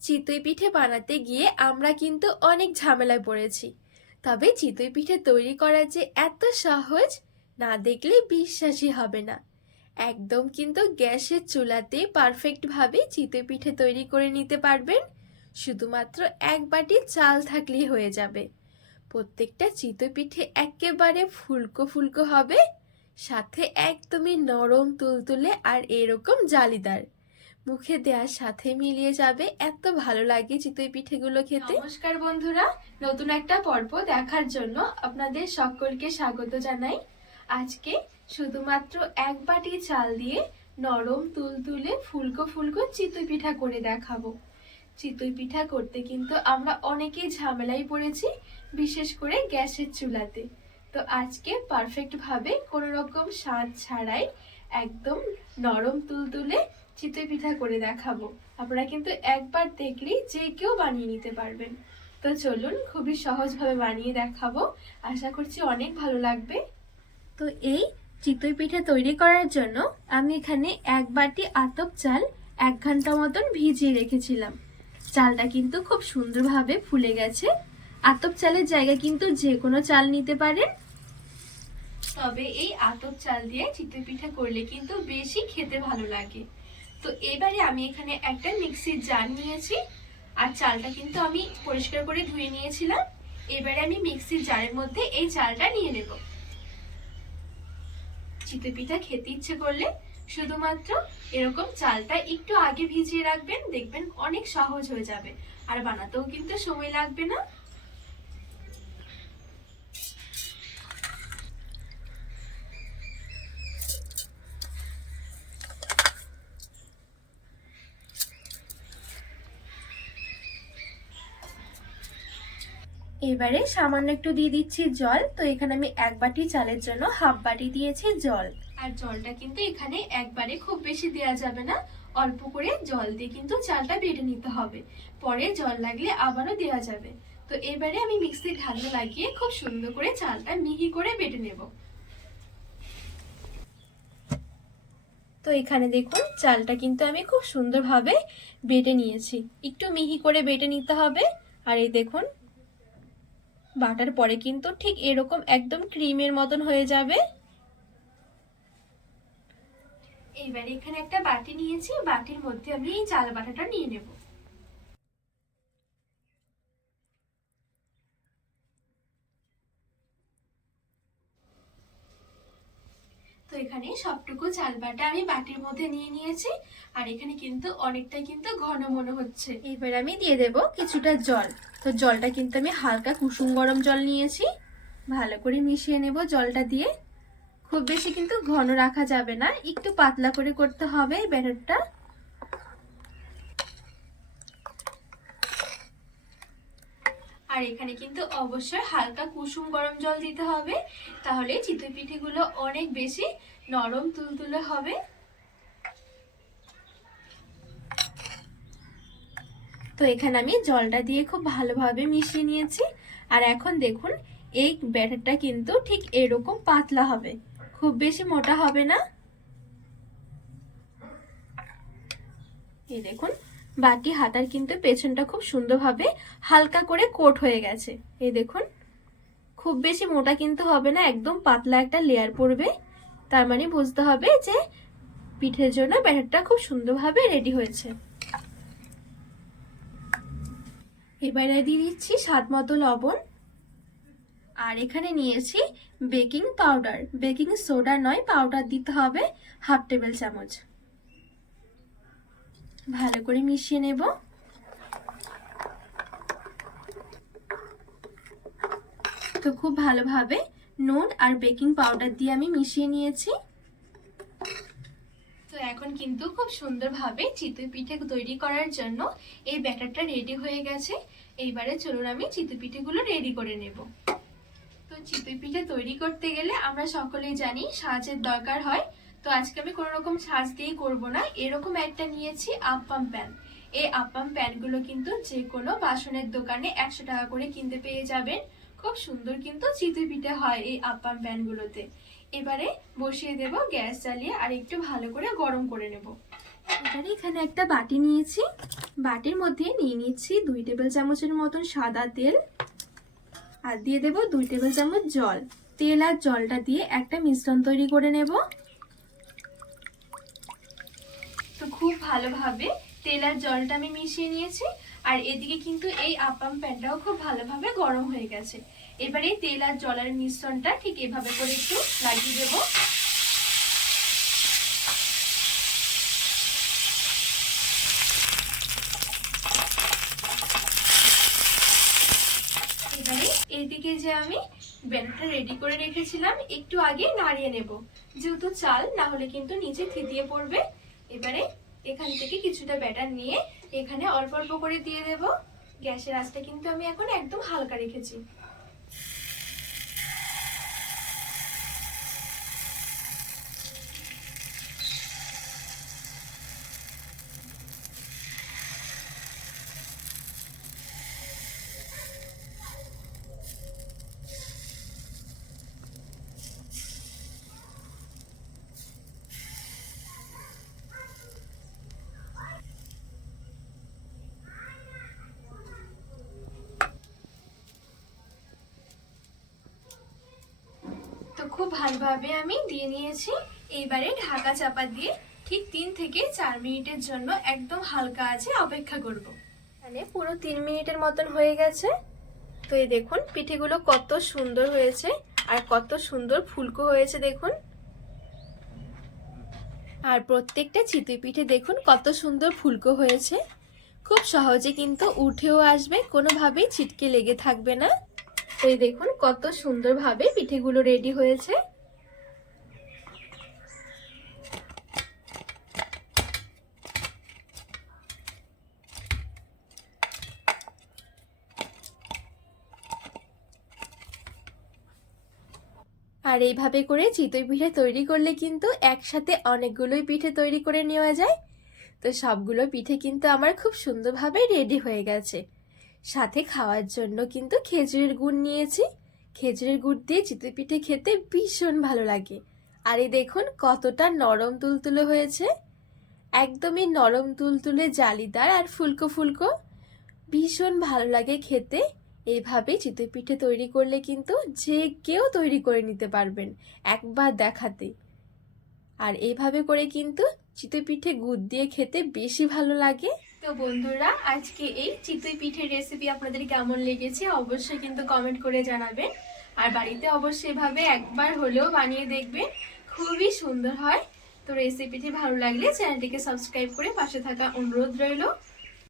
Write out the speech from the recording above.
চিতই পিঠে বানাতে গিয়ে আমরা কিন্তু অনেক ঝামেলায় পড়েছি। তবে চিতই পিঠে তৈরি করা যে এত সহজ, না দেখলে বিশ্বাসই হবে না। একদম কিন্তু গ্যাসের চুলাতে পারফেক্টভাবে চিতই পিঠে তৈরি করে নিতে পারবেন। শুধুমাত্র এক বাটি চাল থাকলেই হয়ে যাবে। প্রত্যেকটা চিতই পিঠে একেবারে ফুলকো ফুলকো হবে, সাথে একদমই নরম তুলতুলে আর এরকম জালিদার। মুখে দেওয়ার সাথে মিলিয়ে যাবে। এত ভালো লাগে চিতই পিঠেগুলো খেতে। নমস্কার বন্ধুরা, নতুন একটা পর্ব দেখার জন্য আপনাদের সকলকে স্বাগত জানাই। আজকে শুধুমাত্র এক বাটি চাল দিয়ে নরম তুলতুলে ফুলকো ফুলকো চিতই পিঠা করে দেখাবো। চিতই পিঠা করতে কিন্তু আমরা অনেকেই ঝামেলায় পড়েছি, বিশেষ করে গ্যাসের চুলাতে। তো আজকে পারফেক্ট ভাবে কোনো রকম স্বাদ ছাড়াই একদম নরম তুলতুলে চিতই পিঠা করে দেখাবো। আপনারা কিন্তু একবার দেখলেই যে কেউ বানিয়ে নিতে পারবেন। তো চলুন খুবই সহজভাবে বানিয়ে দেখাবো। আশা করছি অনেক ভালো লাগবে। তো এই চিতই পিঠা তৈরি করার জন্য আমি এখানে এক বাটি আতপ চাল এক ঘণ্টা মতন ভিজিয়ে রেখেছিলাম। চালটা কিন্তু খুব সুন্দরভাবে ফুলে গেছে। আতপ চালের জায়গায় কিন্তু যে কোনো চাল নিতে পারেন। তবে এই আতপ চাল দিয়ে চিতই পিঠা করলে কিন্তু বেশি খেতে ভালো লাগে। তো এবারে আমি এখানে একটা মিক্সির জার নিয়েছি, আর চালটা কিন্তু আমি পরিষ্কার করে ধুয়ে নিয়েছিলাম। এবারে আমি মিক্সির জারের মধ্যে এই চালটা নিয়ে নেব। চিতই পিঠা খেতে ইচ্ছে করলে শুধুমাত্র এরকম চালটা একটু আগে ভিজিয়ে রাখবেন, দেখবেন অনেক সহজ হয়ে যাবে। আর বানাতেও কিন্তু সময় লাগবে না। এবারে সামান্য একটু দিয়ে দিচ্ছি জল। তো এখানে আমি এক বাটি চালের জন্য হাফ বাটি দিয়েছি জল। আর জলটা কিন্তু এখানে একবারে খুব বেশি দেওয়া যাবে না। অল্প করে জল দিয়ে কিন্তু চালটা বেটে নিতে হবে। পরে জল লাগলে আবারও দেওয়া যাবে। তো এবারে আমি মিক্সির ঢাকনা লাগিয়ে খুব সুন্দর করে চালটা মিহি করে বেটে নেব। তো এখানে দেখুন, চালটা কিন্তু আমি খুব সুন্দরভাবে বেটে নিয়েছি। একটু মিহি করে বেটে নিতে হবে। আর এই দেখুন বাটার পরে কিন্তু ঠিক এরকম একদম ক্রিমের মতন হয়ে যাবে। এবারে এখানে একটা বাটি নিয়েছি, বাটির মধ্যে আমি এই চাল বাটাটা নিয়ে নেব। এখানে সবটুকু চাল বাটা আমি বাটির মধ্যে নিয়ে নিয়েছি, আর এখানে কিন্তু অনেকটা কিন্তু ঘন মনে হচ্ছে। এবার আমি দিয়ে দেব কিছুটা জল। তো জলটা কিন্তু আমি হালকা কুসুম গরম জল নিয়েছি। ভালো করে মিশিয়ে নেব জলটা দিয়ে। খুব বেশি কিন্তু ঘন রাখা যাবে না, একটু পাতলা করে করতে হবে ব্যাটারটা। আর এখানে কিন্তু অবশ্যই হালকা কুসুম গরম জল দিতে হবে। তাহলে চিতই পিঠেগুলো অনেক বেশি নরম তুলতুলে হবে। তো এখানে আমি জলটা দিয়ে খুব ভালোভাবে মিশিয়ে নিয়েছি। আর এখন দেখুন, এই ব্যাটারটা কিন্তু ঠিক এরকম পাতলা হবে। খুব বেশি মোটা হবে না। এই দেখুন বাটি হাতার কিন্তু পেছনটা খুব সুন্দরভাবে হালকা করে কোট হয়ে গেছে। এই দেখুন, খুব বেশি মোটা কিন্তু হবে না, একদম পাতলা একটা লেয়ার পড়বে। তার মানে বুঝতে হবে যে পিঠের জন্য ব্যাটারটা খুব সুন্দরভাবে রেডি হয়েছে। এবারে দিয়ে দিচ্ছি স্বাদ মতো লবণ। আর এখানে নিয়েছি বেকিং পাউডার বেকিং সোডা নয় পাউডার দিতে হবে হাফ টেবিল চামচ। ভালো করে মিশিয়ে নেব। তো খুব ভালোভাবে নুন আর বেকিং পাউডার দিয়ে আমি মিশিয়ে নিয়েছি। তো এখন কিন্তু খুব সুন্দরভাবে চিতই পিঠে তৈরি করার জন্য এই ব্যাটারটা রেডি হয়ে গেছে। এইবারে চলুন আমি চিতই পিঠেগুলো রেডি করে নেব। তো চিতই পিঠে তৈরি করতে গেলে আমরা সকলেই জানি সাহায্যের দরকার হয়। তো আজকে আমি কোনো রকম সাজ দিয়ে করব না। এরকম একটা নিয়েছি আপ্পাম প্যান। এই আপ্পাম প্যানগুলো কিন্তু যে কোনো বাসনের দোকানে একশো টাকা করে কিনতে পেয়ে যাবেন। খুব সুন্দর কিন্তু চিতই পিঠে হয় এই আপ্পাম প্যানগুলোতে। এবারে বসিয়ে দেব গ্যাস জ্বালিয়ে আর একটু ভালো করে গরম করে নেব। এবারে এখানে একটা বাটি নিয়েছি। বাটির মধ্যে নিয়ে নিচ্ছি দুই টেবিল চামচের মতন সাদা তেল। আর দিয়ে দেব দুই টেবিল চামচ জল। তেল আর জলটা দিয়ে একটা মিশ্রণ তৈরি করে নেব তো খুব ভালোভাবে তেল আর জলটা আমি মিশিয়ে নিয়েছি, আর এদিকে কিন্তু এই আপাম প্যানটাও খুব ভালোভাবে গরম হয়ে গেছে। এবারে তেল আর জলের মিশ্রণটা ঠিক এভাবে করে একটু লাগিয়ে দেবো। এবারে এইদিকে যে আমি ব্যাটারটা রেডি করে রেখেছিলাম, একটু আগে নাড়িয়ে নেব। যেহেতু চাল, না হলে কিন্তু নিচে থিতিয়ে পড়বে। এবারে এখান থেকে কিছুটা ব্যাটার নিয়ে এখানে অল্প অল্প করে দিয়ে দেব। গ্যাসের আঁচটা কিন্তু আমি এখন একদম হালকা রেখেছি তো খুব ভালোভাবে আমি দিয়ে নিয়েছি। এইবারে ঢাকা চাপা দিয়ে ঠিক তিন থেকে চার মিনিটের জন্য একদম হালকা আছে অপেক্ষা করব। মানে পুরো তিন মিনিটের মতন হয়ে গেছে। তো এই দেখুন, পিঠেগুলো কত সুন্দর হয়েছে আর কত সুন্দর ফুলকো হয়েছে দেখুন। আর প্রত্যেকটা চিতই পিঠে দেখুন কত সুন্দর ফুলকো হয়েছে। খুব সহজে কিন্তু উঠেও আসবে, কোনোভাবেই ছিটকে লেগে থাকবে না। তো এই দেখুন কত সুন্দরভাবে পিঠেগুলো রেডি হয়েছে। আর এইভাবে করে চিতই পিঠে তৈরি করলে কিন্তু একসাথে অনেকগুলোই পিঠে তৈরি করে নেওয়া যায়। তো সবগুলো পিঠে কিন্তু আমার খুব সুন্দরভাবে রেডি হয়ে গেছে। সাথে খাওয়ার জন্য কিন্তু খেজুরের গুড় নিয়েছি। খেজুরের গুড় দিয়ে চিতই পিঠে খেতে ভীষণ ভালো লাগে। আর এই দেখুন কতটা নরম তুলতুলে হয়েছে। একদমই নরম তুলতুলে জালিদার আর ফুলকো ফুলকো। ভীষণ ভালো লাগে খেতে। এইভাবে চিতই পিঠে তৈরি করলে কিন্তু যে কেউ তৈরি করে নিতে পারবেন একবার দেখাতে। আর এইভাবে করে কিন্তু চিতই পিঠে গুড় দিয়ে খেতে বেশি ভালো লাগে। তো বন্ধুরা, আজকে এই চিতই পিঠের রেসিপি আপনাদের কেমন লেগেছে অবশ্যই কিন্তু কমেন্ট করে জানাবেন। আর বাড়িতে অবশ্যই এভাবে একবার হলেও বানিয়ে দেখবেন, খুবই সুন্দর হয়। তো রেসিপিটি ভালো লাগলে চ্যানেলটিকে সাবস্ক্রাইব করে পাশে থাকা অনুরোধ রইল।